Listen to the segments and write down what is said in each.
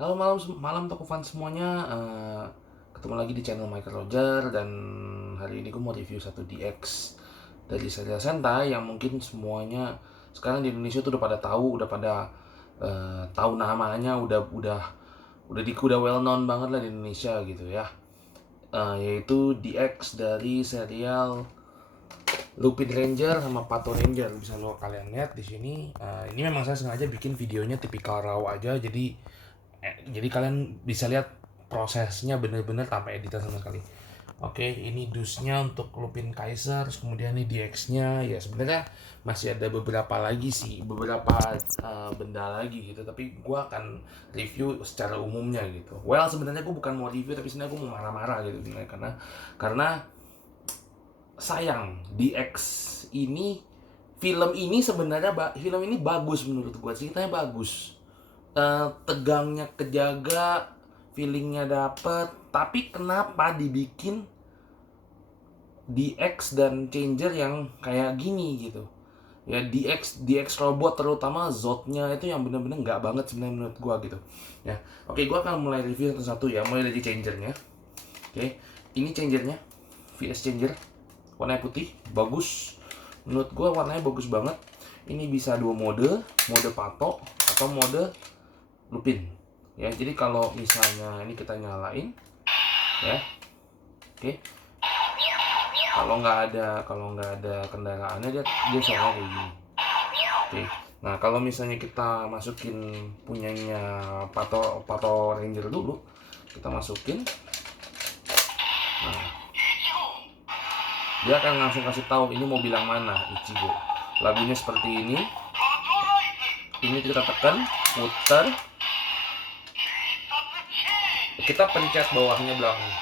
Halo malam malam Tokovan semuanya, ketemu lagi di channel Michael Roger. Dan hari ini gue mau review satu DX dari serial Sentai yang mungkin semuanya sekarang di Indonesia tuh udah pada tahu, udah pada tahu namanya, udah well known banget lah di Indonesia gitu ya. Yaitu DX dari serial Lupin Ranger sama Pato Ranger. Bisa lo kalian lihat di sini. Ini memang saya sengaja bikin videonya tipikal raw aja, jadi kalian bisa lihat prosesnya bener-bener tanpa editan sama sekali. Oke, ini dusnya untuk Lupin Kaiser, terus kemudian ini DX-nya. Ya sebenarnya masih ada beberapa lagi sih, beberapa benda lagi gitu, tapi gue akan review secara umumnya gitu. Well, sebenarnya gue bukan mau review, tapi sebenarnya gue mau marah-marah gitu sebenarnya, karena sayang DX ini, film ini bagus menurut gue, ceritanya bagus, tegangnya kejaga, feelingnya dapet, tapi kenapa dibikin DX dan Changer yang kayak gini gitu ya. DX robot, terutama Zodnya itu yang bener-bener nggak banget sebenarnya menurut gua gitu ya. Oke, gua akan mulai review satu-satu ya, mulai dari Changernya. Oke, ini Changernya, VS Changer, warna putih, bagus menurut gua, warnanya bagus banget. Ini bisa dua mode, mode Pato atau mode Lupin ya. Jadi kalau misalnya ini kita nyalain ya, oke, kalau nggak ada kendaraannya, dia suaranya kayak gini. Oke, nah kalau misalnya kita masukin punyanya Pato Pato Ranger dulu, kita masukin, nah dia akan langsung kasih tahu ini mau bilang mana Ichigo. Lagunya seperti ini kita tekan putar, kita pencet bawahnya belakang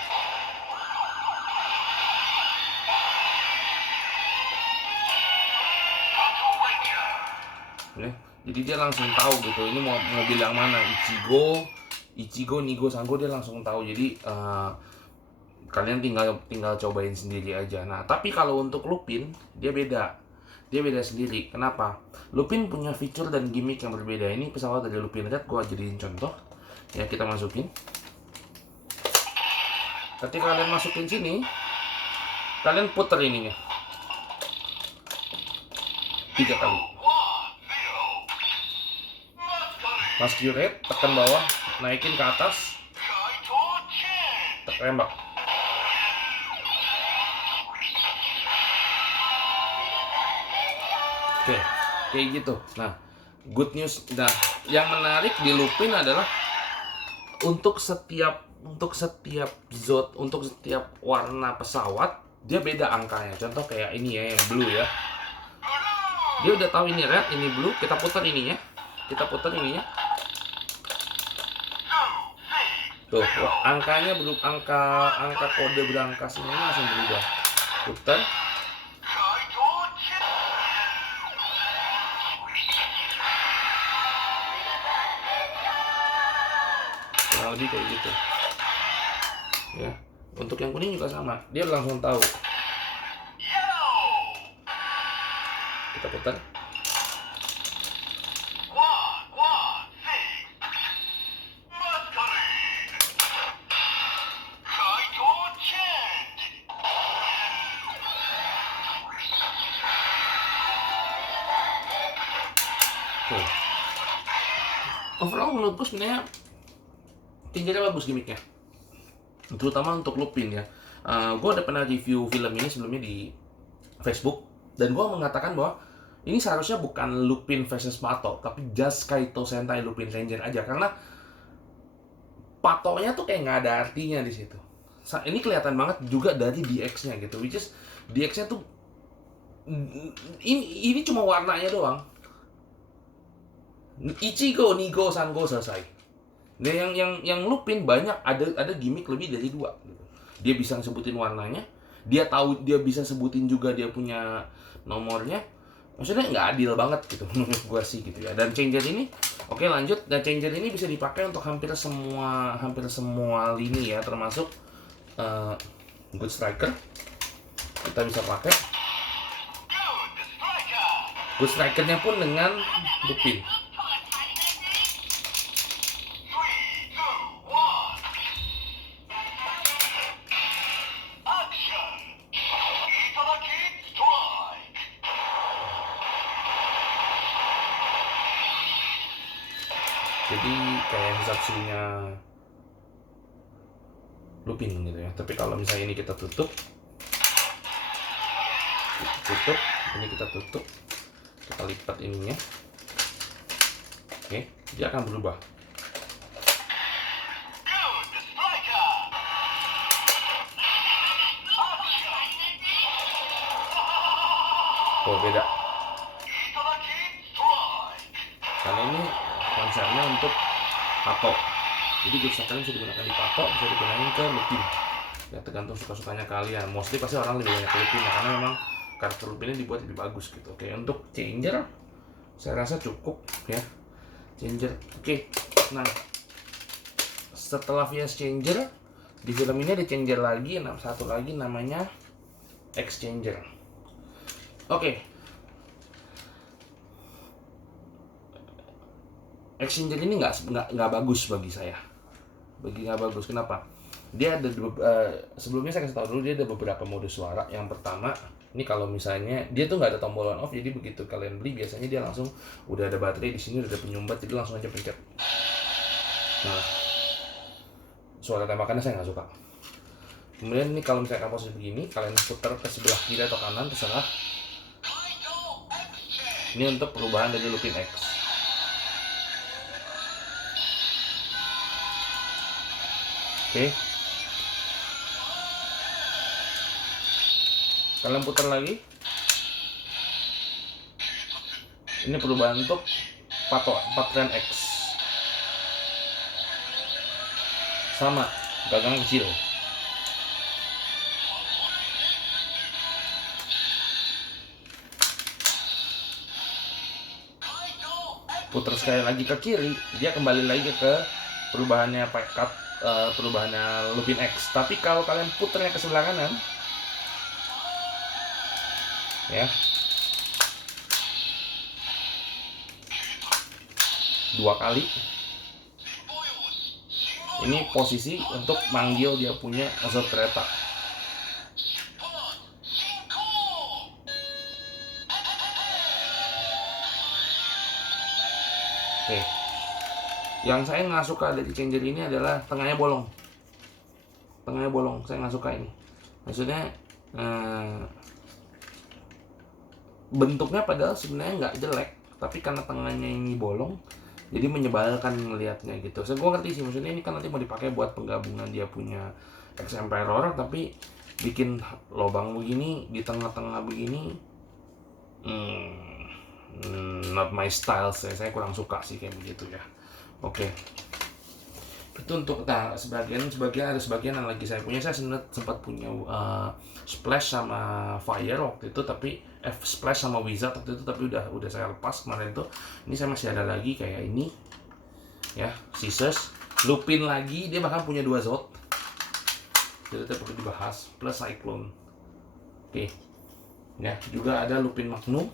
ya. Jadi dia langsung tahu gitu ini mau bilang mana, Ichigo, Nigo, Sango, dia langsung tahu. Jadi kalian tinggal cobain sendiri aja. Nah, tapi kalau untuk Lupin dia beda sendiri. Kenapa? Lupin punya fitur dan gimmick yang berbeda. Ini pesawat dari Lupin Red, gua jadiin contoh ya. Kita masukin, ketika kalian masukin sini, kalian puter ininya 3 kali. Masuk red, tekan bawah, naikin ke atas, tembak. Oke, kayak gitu. Nah, good news. Nah, yang menarik di Lupin adalah untuk setiap zod, untuk setiap warna pesawat dia beda angkanya. Contoh kayak ini ya, yang blue ya. Dia udah tahu ini red, ini blue. Kita putar ininya. Tuh, angkanya belum, angka kode berangkasnya ini langsung berubah. Putar. Kurang lebih kayak gitu. Ya. Untuk yang kuning juga sama. Dia langsung tahu. Kita putar. Tuh. Overall menurut gue sebenarnya tinggalnya bagus gimmicknya, terutama untuk Lupin ya. Gue udah pernah review film ini sebelumnya di Facebook, dan gue mengatakan bahwa ini seharusnya bukan Lupin versus Pato, tapi Just Kaito Sentai Lupin Ranger aja, karena Patonya tuh kayak nggak ada artinya di situ. Ini kelihatan banget juga dari DX-nya gitu, which is DX-nya tuh ini cuma warnanya doang. Ichigo, Nigo, Sango, selesai. Nah, yang Lupin banyak, ada gimmick lebih dari 2 gitu. Dia bisa sebutin warnanya, dia bisa sebutin juga dia punya nomornya. Maksudnya nggak adil banget gitu menurut gua sih gitu ya. Dan Changer ini, oke lanjut. Dan Changer ini bisa dipakai untuk hampir semua lini ya, termasuk Good Striker. Kita bisa pakai Good Strikernya pun dengan Lupin. jadi kayak instruksinya Lupin gitu ya. Tapi kalau misalnya ini kita tutup, ini kita tutup, kita lipat ininya, oke, dia akan berubah. Oh, beda. Karena ini konsepnya untuk patok. Jadi good striker bisa digunakan di patok, bisa digunakan ke Lupin. Ya tergantung suka-sukanya kalian. Mostly pasti orang lebih banyak ke Lupin ya, karena memang karakter Lupinnya dibuat lebih bagus gitu. Oke, untuk changer saya rasa cukup ya. Changer. Oke. Nah, setelah VS changer di film ini ada changer lagi, satu lagi namanya exchanger. Oke. Exchanger ini nggak bagus bagi saya. Nggak bagus. Kenapa? Dia ada sebelumnya saya kasih tahu dulu, dia ada beberapa mode suara. Yang pertama, ini kalau misalnya dia tuh nggak ada tombol on off, jadi begitu kalian beli biasanya dia langsung udah ada baterai di sini, udah ada penyumbat, jadi langsung aja pencet. Nah, suara tembakannya saya nggak suka. Kemudian ini kalau misalnya posisi begini, kalian putar ke sebelah kiri atau kanan terserah. Ini untuk perubahan dari Lupin X. Oke. Kalian putar lagi. Ini perubahan untuk Patran X. Sama, gagang kecil. Putar sekali lagi ke kiri, dia kembali lagi ke perubahannya perubahannya Lupin X. Tapi kalau kalian putarnya ke sebelah kanan, ya, 2 kali. Ini posisi untuk manggil dia punya Azor kereta. Oke. Yang saya nggak suka dari changer ini adalah tengahnya bolong. Saya nggak suka ini. Maksudnya bentuknya padahal sebenarnya nggak jelek, tapi karena tengahnya ini bolong, jadi menyebalkan ngelihatnya gitu. Gue ngerti sih, maksudnya ini kan nanti mau dipakai buat penggabungan dia punya X Emperor, tapi bikin lubang begini di tengah-tengah begini, not my style. Saya kurang suka sih kayak begitu ya. Oke. Itu untuk sebagian ada sebagian yang lagi saya punya. Saya sempat punya Splash sama Fire waktu itu, tapi Splash sama Wizard waktu itu, tapi udah saya lepas kemarin itu. Ini saya masih ada lagi kayak ini ya, Scissors, Lupin lagi, dia bahkan punya 2 Zod, jadi itu perlu dibahas, plus Cyclone. Oke. Ya, juga ada Lupin Magnum.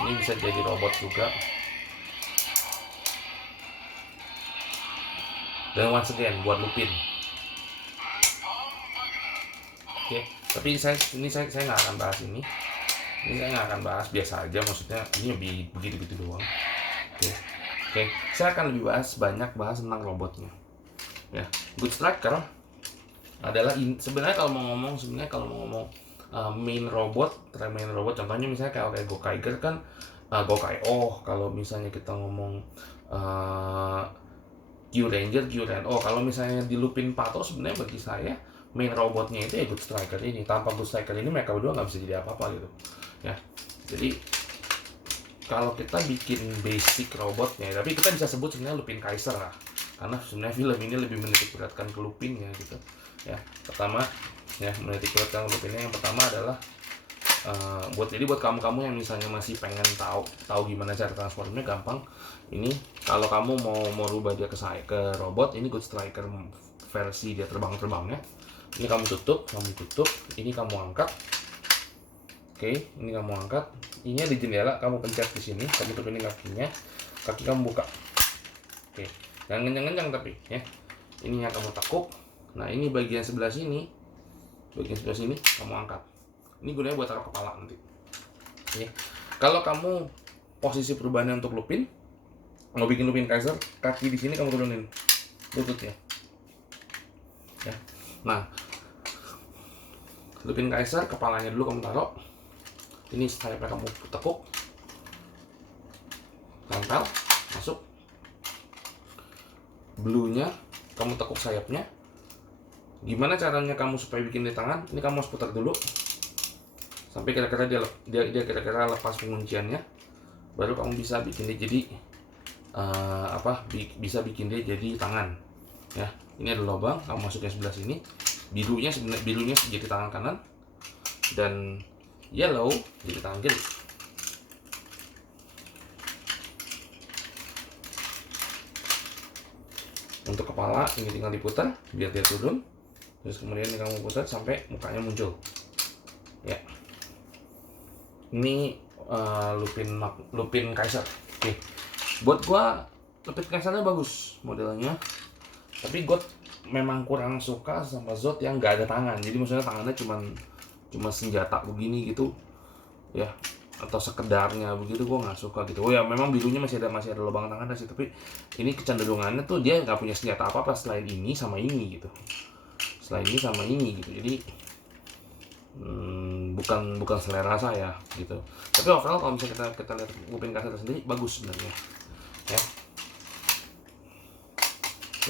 Ini bisa jadi robot juga. Dan once again buat Lupin. Oke, tapi saya nggak akan bahas ini. Ini saya nggak akan bahas, biasa aja, maksudnya ini lebih begitu doang. Oke, saya akan lebih banyak bahas tentang robotnya. Ya, Good Striker adalah sebenarnya kalau mau ngomong main robot, contohnya misalnya kayak Gokaiger kan, kalau misalnya kita ngomong Q-Ranger, kalau misalnya di Lupin Pato, sebenarnya bagi saya main robotnya itu ya Good Striker ini. Tanpa Good Striker ini mereka berdua nggak bisa jadi apa-apa gitu ya. Jadi kalau kita bikin basic robotnya, tapi kita bisa sebut sebenarnya Lupin Kaiser lah, karena sebenarnya film ini lebih menitik beratkan ke Lupinnya gitu ya. Pertama ya, menitik beratkan ke Lupinnya yang pertama adalah buat kamu yang misalnya masih pengen tahu gimana cara transformnya, gampang. Ini kalau kamu mau rubah dia ke robot, ini Good Striker versi dia terbangnya. Ini kamu tutup, ini kamu angkat. Oke, ini kamu angkat. Ini di jendela, kamu pencet di sini, kamu turunin kakinya, kaki kamu buka. Oke, jangan kencang-kencang tapi ya. Ini yang kamu tekuk. Nah, ini bagian sebelah sini kamu angkat. Ini gunanya buat taruh kepala nanti. Oke. Kalau kamu posisi perubahannya untuk lupin, mau bikin lupin Kaiser, kaki di sini kamu turunin lututnya. Ya. Nah, lupin Kaiser kepalanya dulu kamu taruh. Ini sayapnya kamu tekuk, tempel, masuk. Blue-nya kamu tekuk sayapnya. Gimana caranya kamu supaya bikin di tangan? Ini kamu harus putar dulu sampai kira-kira dia kira-kira lepas pengunciannya, baru kamu bisa bikin dia jadi bisa bikin dia jadi tangan. Ya, ini ada lubang, kamu masukin sebelah sini. Birunya jadi tangan kanan dan yellow jadi tangan kiri. Untuk kepala ini tinggal diputar biar dia turun, terus kemudian ini kamu putar sampai mukanya muncul. Ya, ini lupin Kaiser. Oke, buat gua lupin Kaisernya bagus modelnya, tapi gua memang kurang suka sama Zod yang nggak ada tangan. Jadi maksudnya tangannya cuma senjata begini gitu ya, atau sekedarnya begitu, gua nggak suka gitu. Oh ya, memang birunya masih ada lubang tangan sih, tapi ini kecenderungannya tuh dia nggak punya senjata apa selain ini sama ini gitu, jadi bukan selera saya gitu. Tapi overall kalau misalnya kita lihat Lupin Kaiser sendiri bagus sebenarnya ya.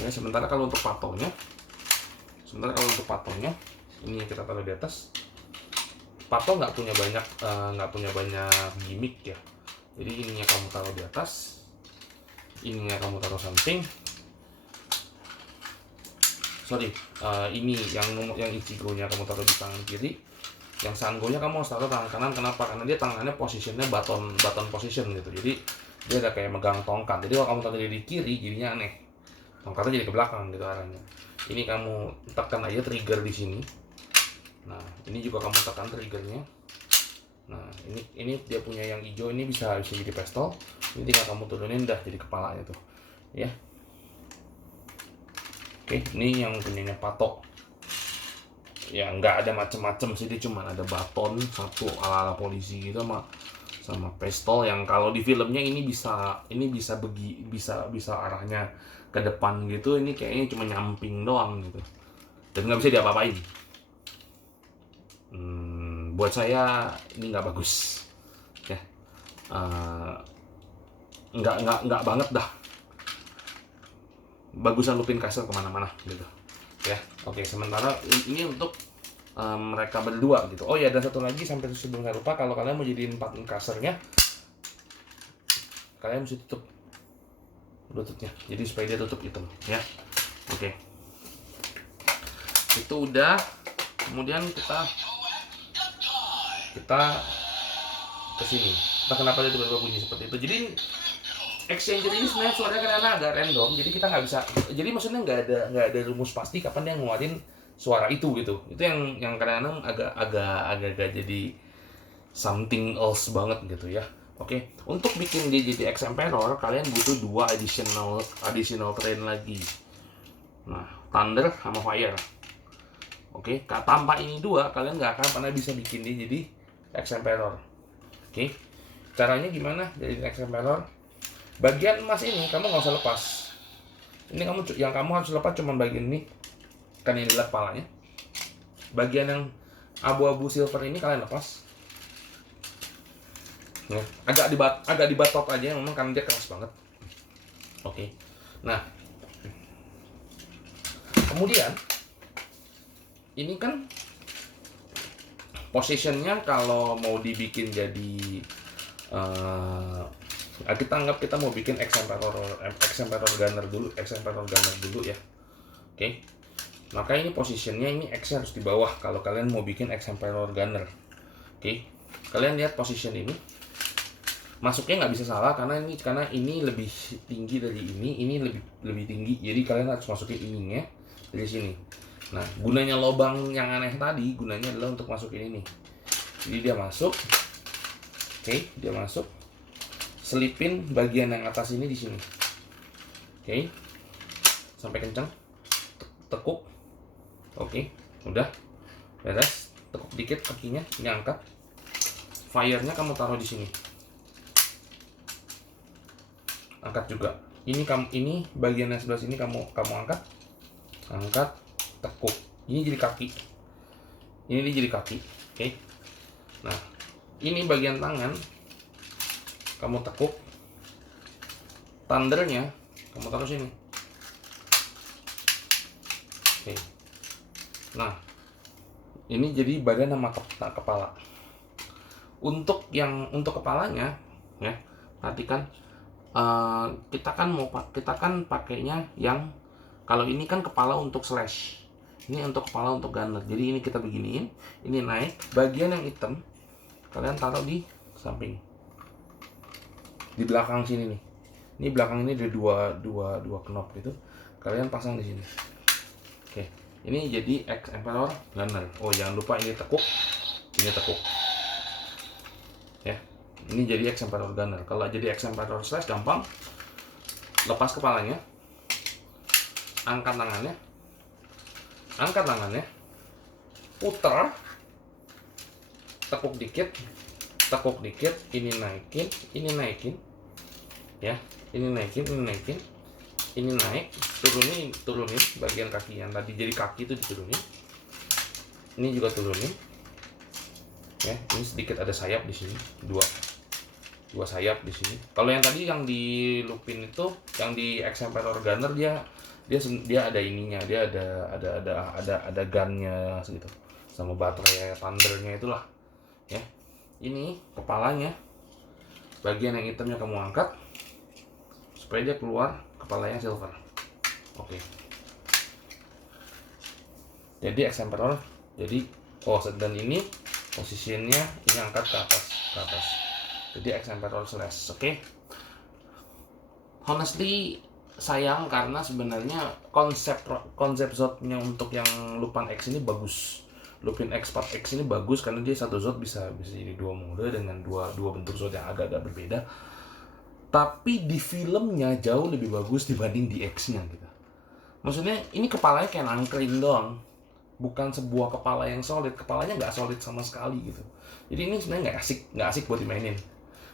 Ya, sementara kalau untuk patonya ini yang kita taruh di atas. Pato nggak punya banyak gimmick ya. Jadi ininya kamu taruh di atas, ininya kamu taruh samping. Ini yang Ichigo-nya kamu taruh di tangan kiri, yang Sango-nya kamu harus taruh tangan kanan. Kenapa? Karena dia tangannya posisinya button position gitu. Jadi dia ada kayak megang tongkat. Jadi kalau kamu taruh di kiri jadinya aneh. Tongkatnya jadi ke belakang gitu arahnya. Ini kamu tekan aja trigger di sini. Nah, ini juga kamu tekan triggernya. Nah, ini dia punya yang hijau, ini bisa jadi pistol. Ini tinggal kamu turunin dah jadi kepalanya tuh. Ya. Oke, ini yang punyanya Pato. Ya nggak ada macem-macem sih, dia cuma ada baton satu ala-ala polisi gitu sama pistol yang kalau di filmnya ini bisa arahnya ke depan gitu. Ini kayaknya cuma nyamping doang gitu dan nggak bisa diapa-apain. Buat saya ini nggak bagus ya. Nggak banget dah. Bagusan Lupin Kaiser kemana-mana gitu ya. Oke, sementara ini untuk mereka berdua gitu. Oh ya, dan satu lagi sampai sebelum saya lupa, kalau kalian mau jadiin pattern Kaisernya, kalian mesti tutup lututnya, jadi supaya dia tutup hitam ya. Oke, itu udah. Kemudian kita ke sini. Entah kenapa dia tiba-tiba bunyi seperti itu. Jadi Exchanger ini sebenarnya suaranya karena agak random, jadi kita nggak bisa. Jadi maksudnya nggak ada rumus pasti kapan dia ngeluarin suara itu gitu. Itu yang kadang-kadang agak jadi something else banget gitu ya. Oke, untuk bikin dia jadi X Emperor, kalian butuh 2 additional train lagi. Nah, Thunder sama Fire. Oke, tanpa ini 2, kalian nggak akan pernah bisa bikin dia jadi X Emperor. Oke, caranya gimana jadi X Emperor? Bagian emas ini kamu nggak usah lepas. Ini yang kamu harus lepas cuma bagian ini, kan ini adalah kepalanya. Bagian yang abu-abu silver ini kalian lepas. Ya, agak dibatok aja memang karena dia keras banget. Oke. Nah, kemudian ini kan positionnya kalau mau dibikin jadi kita anggap kita mau bikin X Emperor Gunner dulu ya. Oke. Maka ini posisinya ini X harus di bawah kalau kalian mau bikin X Emperor Gunner. Oke. Kalian lihat position ini. Masuknya nggak bisa salah karena ini lebih tinggi dari ini lebih tinggi. Jadi kalian harus masukin ininya dari sini. Nah, gunanya lubang yang aneh tadi gunanya adalah untuk masukin ini. Jadi dia masuk. Oke, dia masuk. Selipin bagian yang atas ini di sini. Oke. Sampai kencang. Tekuk. Oke, udah. Beres. Tekuk dikit kakinya, ini angkat. Fire-nya kamu taruh di sini. angkat juga. Ini bagian yang sebelah sini kamu angkat, tekuk. Ini jadi kaki. Ini jadi kaki, oke. Nah, ini bagian tangan kamu tekuk. Thundernya kamu taruh sini. Oke. Nah, ini jadi badan sama kepala. Untuk kepalanya, ya, perhatikan. Kita kan pakainya yang kalau ini kan kepala untuk slash. Ini untuk kepala untuk gunner. Jadi ini kita beginiin, ini naik. Bagian yang hitam kalian taruh di samping. Di belakang sini nih. Ini belakang ini ada dua knop gitu. Kalian pasang di sini. Oke. Ini jadi X Emperor gunner. Oh, jangan lupa ini tekuk. Ini tekuk. Ya. Ini jadi X Emperor gunner. Kalau jadi X Emperor slash gampang. Lepas kepalanya. Angkat tangannya. Putar. Tekuk dikit, ini naikin. Ya, ini naikin. Ini naik, turunin bagian kaki yang tadi jadi kaki itu diturunin. Ini juga turunin. Ya, ini sedikit ada sayap di sini, dua sayap di sini. Kalau yang tadi yang di Lupin itu, yang di X Emperor Gunner dia ada ininya, dia ada gunnya gitu, sama baterai thundernya itulah. Ya, ini kepalanya, bagian yang hitamnya kamu angkat supaya dia keluar kepalanya silver. Oke. Jadi X Emperor, dan ini posisinya ini angkat ke atas. Jadi X Emperor slash. Oke. Honestly sayang karena sebenarnya konsep zotnya untuk yang Lupin X ini bagus. Lupin X Part X ini bagus karena dia satu zot bisa jadi dua mode dengan dua bentuk zot yang agak-agak berbeda. Tapi di filmnya jauh lebih bagus dibanding di X-nya gitu. Maksudnya ini kepalanya kayak nangkring doang, bukan sebuah kepala yang solid. Kepalanya nggak solid sama sekali gitu. Jadi ini sebenarnya nggak asik buat dimainin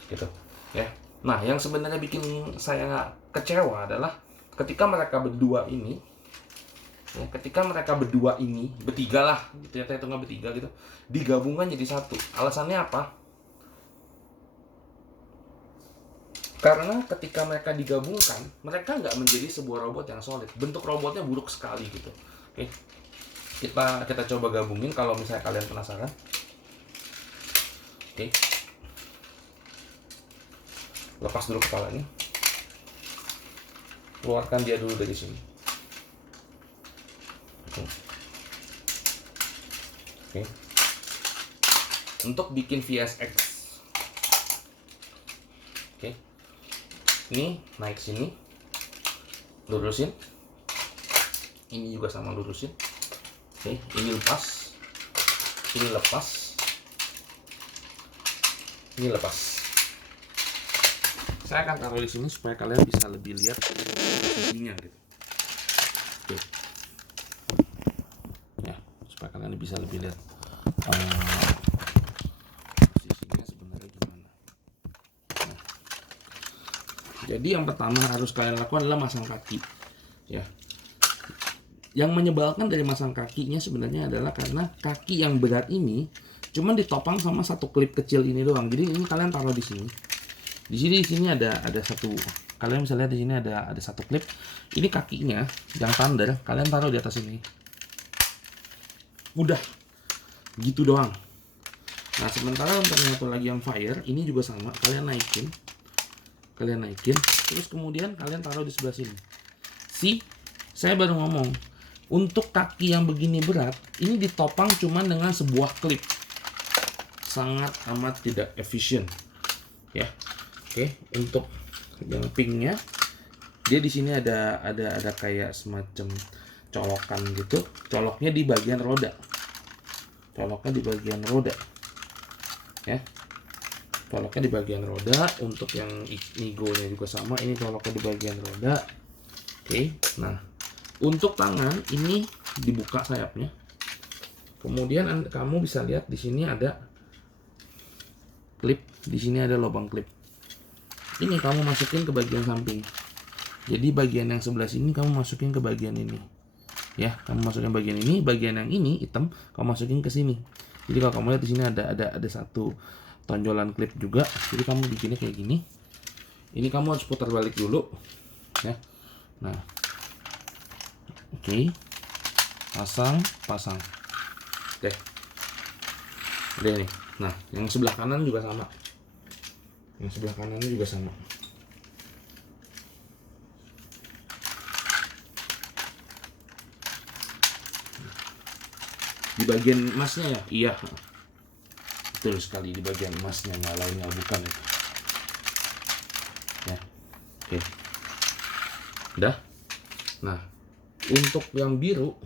gitu ya. Nah, yang sebenarnya bikin saya kecewa adalah ketika mereka berdua ini, bertiga lah gitu ya, kita hitungnya bertiga gitu, digabungkan jadi satu. Alasannya apa? Karena ketika mereka digabungkan, mereka nggak menjadi sebuah robot yang solid. Bentuk robotnya buruk sekali gitu. Oke, kita coba gabungin kalau misalnya kalian penasaran. Oke, lepas dulu kepalanya, keluarkan dia dulu dari sini. Oke. Untuk bikin VSX, oke, ini naik sini, lurusin. Ini juga sama, lurusin. Oke, ini lepas, ini lepas. Saya akan taruh di sini supaya kalian bisa lebih lihat posisinya gitu. Oke. Ya, supaya kalian bisa lebih lihat posisinya sebenarnya gimana. Nah, jadi yang pertama harus kalian lakukan adalah masang kaki. Ya. Yang menyebalkan dari masang kakinya sebenarnya adalah karena kaki yang berat ini cuma ditopang sama satu klip kecil ini doang. Jadi ini kalian taruh di sini. Di sini ada satu. Kalian bisa lihat di sini ada satu klip. Ini kakinya yang thunder, kalian taruh di atas ini. Udah. Gitu doang. Nah, sementara untuk yang satu lagi yang fire, ini juga sama. Kalian naikin. Terus kemudian kalian taruh di sebelah sini. Saya baru ngomong. Untuk kaki yang begini berat, ini ditopang cuma dengan sebuah klip. Sangat amat tidak efisien. Ya. Oke, untuk yang pinknya, dia di sini ada kayak semacam colokan gitu. Coloknya di bagian roda. Ya. Coloknya di bagian roda. Untuk yang Nigo-nya juga sama, ini coloknya di bagian roda. Oke. Nah, untuk tangan ini dibuka sayapnya. Kemudian kamu bisa lihat di sini ada klip, di sini ada lubang klip. ini kamu masukin ke bagian samping. Jadi bagian yang sebelah sini kamu masukin ke bagian ini. Ya, kamu masukin bagian ini, bagian yang ini hitam kamu masukin ke sini. Jadi kalau kamu lihat di sini ada satu tonjolan klip juga. Jadi kamu bikinnya kayak gini. Ini kamu harus putar balik dulu, ya. Nah, oke. Pasang. Oke. Udah nih. Nah, yang sebelah kanan juga sama. Yang sebelah kanannya juga sama. Di bagian emasnya ya? Iya. Betul sekali, di bagian emasnya, lainnya bukan itu. Ya. Oke. Udah. Nah, untuk yang biru,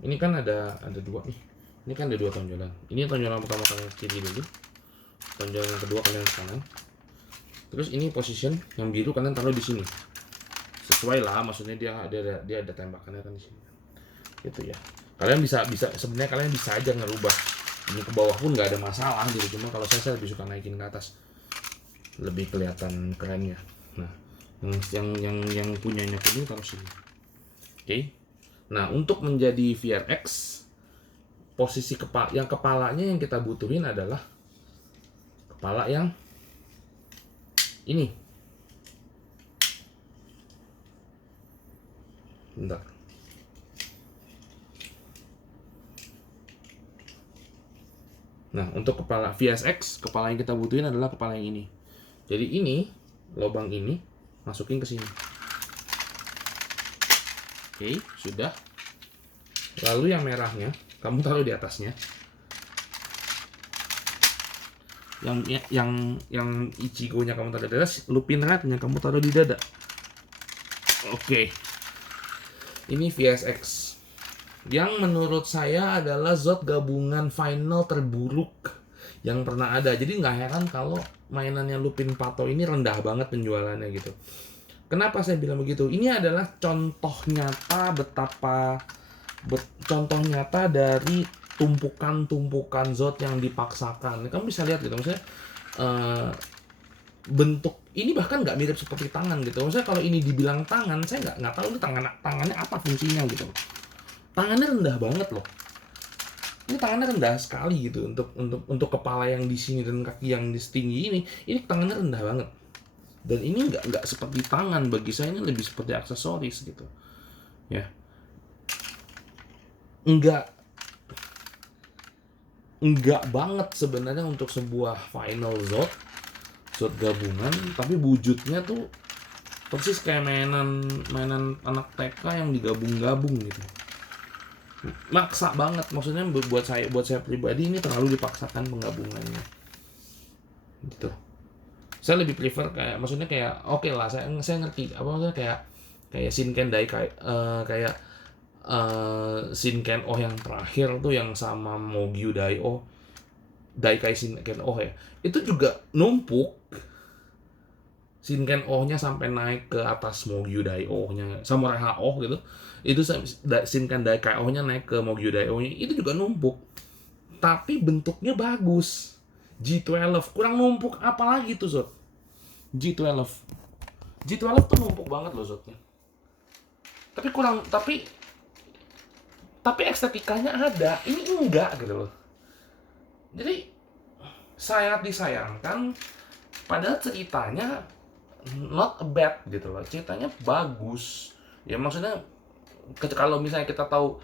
ini kan ada dua nih. Ini kan ada dua tonjolan. Ini tonjolan pertama kalian kiri dulu. Tonjolan yang kedua kalian ke kanan. Terus ini position yang biru kalian taruh di sini. Sesuai lah, maksudnya dia ada tembakannya kan di sini. Gitu ya. Kalian bisa sebenarnya kalian bisa aja ngerubah ini ke bawah pun nggak ada masalah gitu. Cuma kalau saya lebih suka naikin ke atas, lebih kelihatan kerennya. Nah, yang punyanya kuning taruh sini. Oke. Nah, untuk menjadi VRX, posisi kepalanya yang kita butuhin adalah kepala yang ini. Bentar. Nah, untuk kepala VSX, kepala yang kita butuhin adalah kepala yang ini. Jadi ini, lubang ini, masukin ke sini. Oke, sudah. Lalu yang merahnya, kamu taruh di atasnya. Yang Ichigo-nya kamu taruh di atas, Lupin Red-nya kamu taruh di dada. Oke. Ini VSX. Yang menurut saya adalah Zod gabungan final terburuk yang pernah ada. Jadi nggak heran kalau mainannya Lupin Pato ini rendah banget penjualannya gitu. Kenapa saya bilang begitu? Ini adalah contoh nyata dari tumpukan Zod yang dipaksakan. Kamu bisa lihat gitu, maksudnya bentuk ini bahkan nggak mirip seperti tangan gitu. Maksudnya kalau ini dibilang tangan, saya nggak tahu itu tangannya apa fungsinya gitu. Tangannya rendah banget loh. Ini tangannya rendah sekali gitu untuk kepala yang di sini dan kaki yang di setinggi ini. Ini tangannya rendah banget. Dan ini nggak seperti tangan, bagi saya ini lebih seperti aksesoris gitu. Ya. Enggak banget sebenarnya untuk sebuah final Zod gabungan, tapi wujudnya tuh persis kayak mainan anak TK yang digabung-gabung gitu. Maksa banget, maksudnya buat saya pribadi ini terlalu dipaksakan penggabungannya gitu. Saya lebih prefer kayak, maksudnya kayak oke lah, saya ngerti apa maksudnya kayak Shinken Daikai, kayak Shinken Oh yang terakhir tuh yang sama Mogyu Daikai Shinken Oh ya, itu juga numpuk. Shinken Oh-nya sampai naik ke atas Mogyu Dai-Oh-nya, Samurai Ha-Oh gitu. Itu Shinken Daikai Oh-nya naik ke Mogyu Dai-Oh-nya, itu juga numpuk. Tapi bentuknya bagus. G12 kurang numpuk, apalagi tuh Zod. G12 tuh numpuk banget loh Zodnya. Tapi estetikanya ada, ini enggak gitu loh. Jadi sangat disayangkan, padahal ceritanya not bad gitu loh, ceritanya bagus ya. Maksudnya kalau misalnya kita tahu,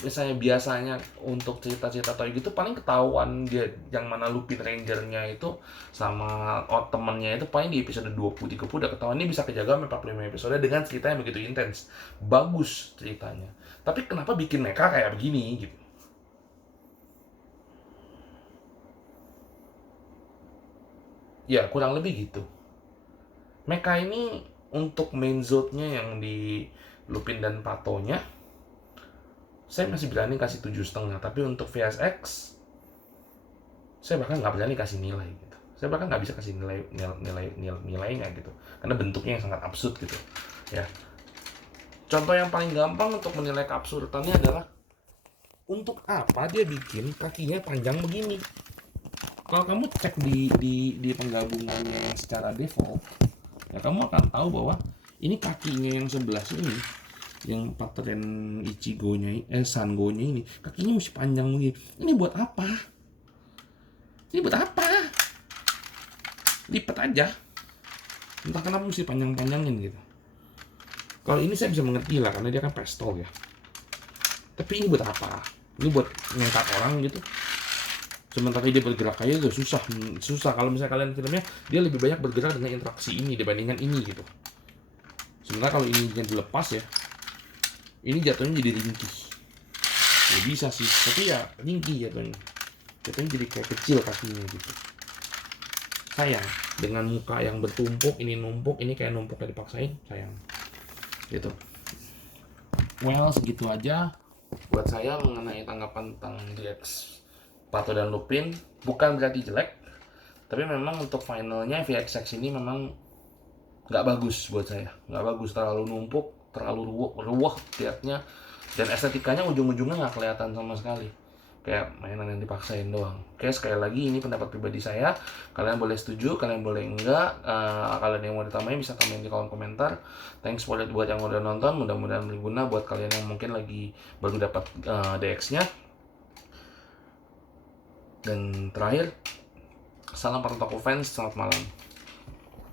misalnya biasanya untuk cerita-cerita toy gitu paling ketahuan dia yang mana Lupin Ranger-nya itu sama temennya itu paling di episode 20-30 udah ketahuan. Ini bisa kejaga sampai 45 episode dengan cerita yang begitu intens, bagus ceritanya. Tapi kenapa bikin mereka kayak begini gitu? Ya kurang lebih gitu. Mecha ini untuk main Zod-nya yang di Lupin dan Patonya, saya masih berani kasih 7,5. Tapi untuk VSX, saya bahkan nggak berani kasih nilai gitu. Saya bahkan nggak bisa kasih nilainya gitu, karena bentuknya yang sangat absurd gitu. Ya. Contoh yang paling gampang untuk menilai keabsurdannya adalah untuk apa dia bikin kakinya panjang begini? Kalau kamu cek di penggabungannya yang secara default, ya kamu akan tahu bahwa ini kakinya yang sebelah sini, yang pattern Ichigo-nya, Sango-nya ini, kakinya masih panjang begini. Ini buat apa? Ini buat apa? Lipat aja. Entah kenapa mesti panjang-panjangin gitu. Kalau ini saya bisa mengerti lah, karena dia kan pistol ya. Tapi ini buat apa? Ini buat ngangkat orang gitu. Sementara dia bergerak aja udah susah. Kalau misalnya kalian filmnya, dia lebih banyak bergerak dengan interaksi ini dibandingkan ini gitu. Sementara kalau ini dilepas ya, ini jatuhnya jadi ringkih. Ya bisa sih, tapi ya ringkih jatuhnya. Jatuhnya jadi kayak kecil kakinya gitu. Sayang, dengan muka yang bertumpuk, ini numpuk, ini kayak numpuk kayak dipaksain, sayang. Gitu. Well, segitu aja buat saya mengenai tanggapan tentang DX Pato dan Lupin. Bukan berarti jelek, tapi memang untuk finalnya VXX ini memang nggak bagus buat saya. Nggak bagus, terlalu numpuk, terlalu ruwet liatnya, dan estetikanya ujung-ujungnya nggak kelihatan sama sekali, kayak mainan yang dipaksain doang. Oke, sekali lagi ini pendapat pribadi saya, kalian boleh setuju, kalian boleh enggak. Kalian yang mau ditambahin bisa komen di kolom komentar. Thanks buat yang udah nonton, mudah-mudahan berguna buat kalian yang mungkin lagi baru dapat DX nya. Dan terakhir, salam para toku fans, selamat malam.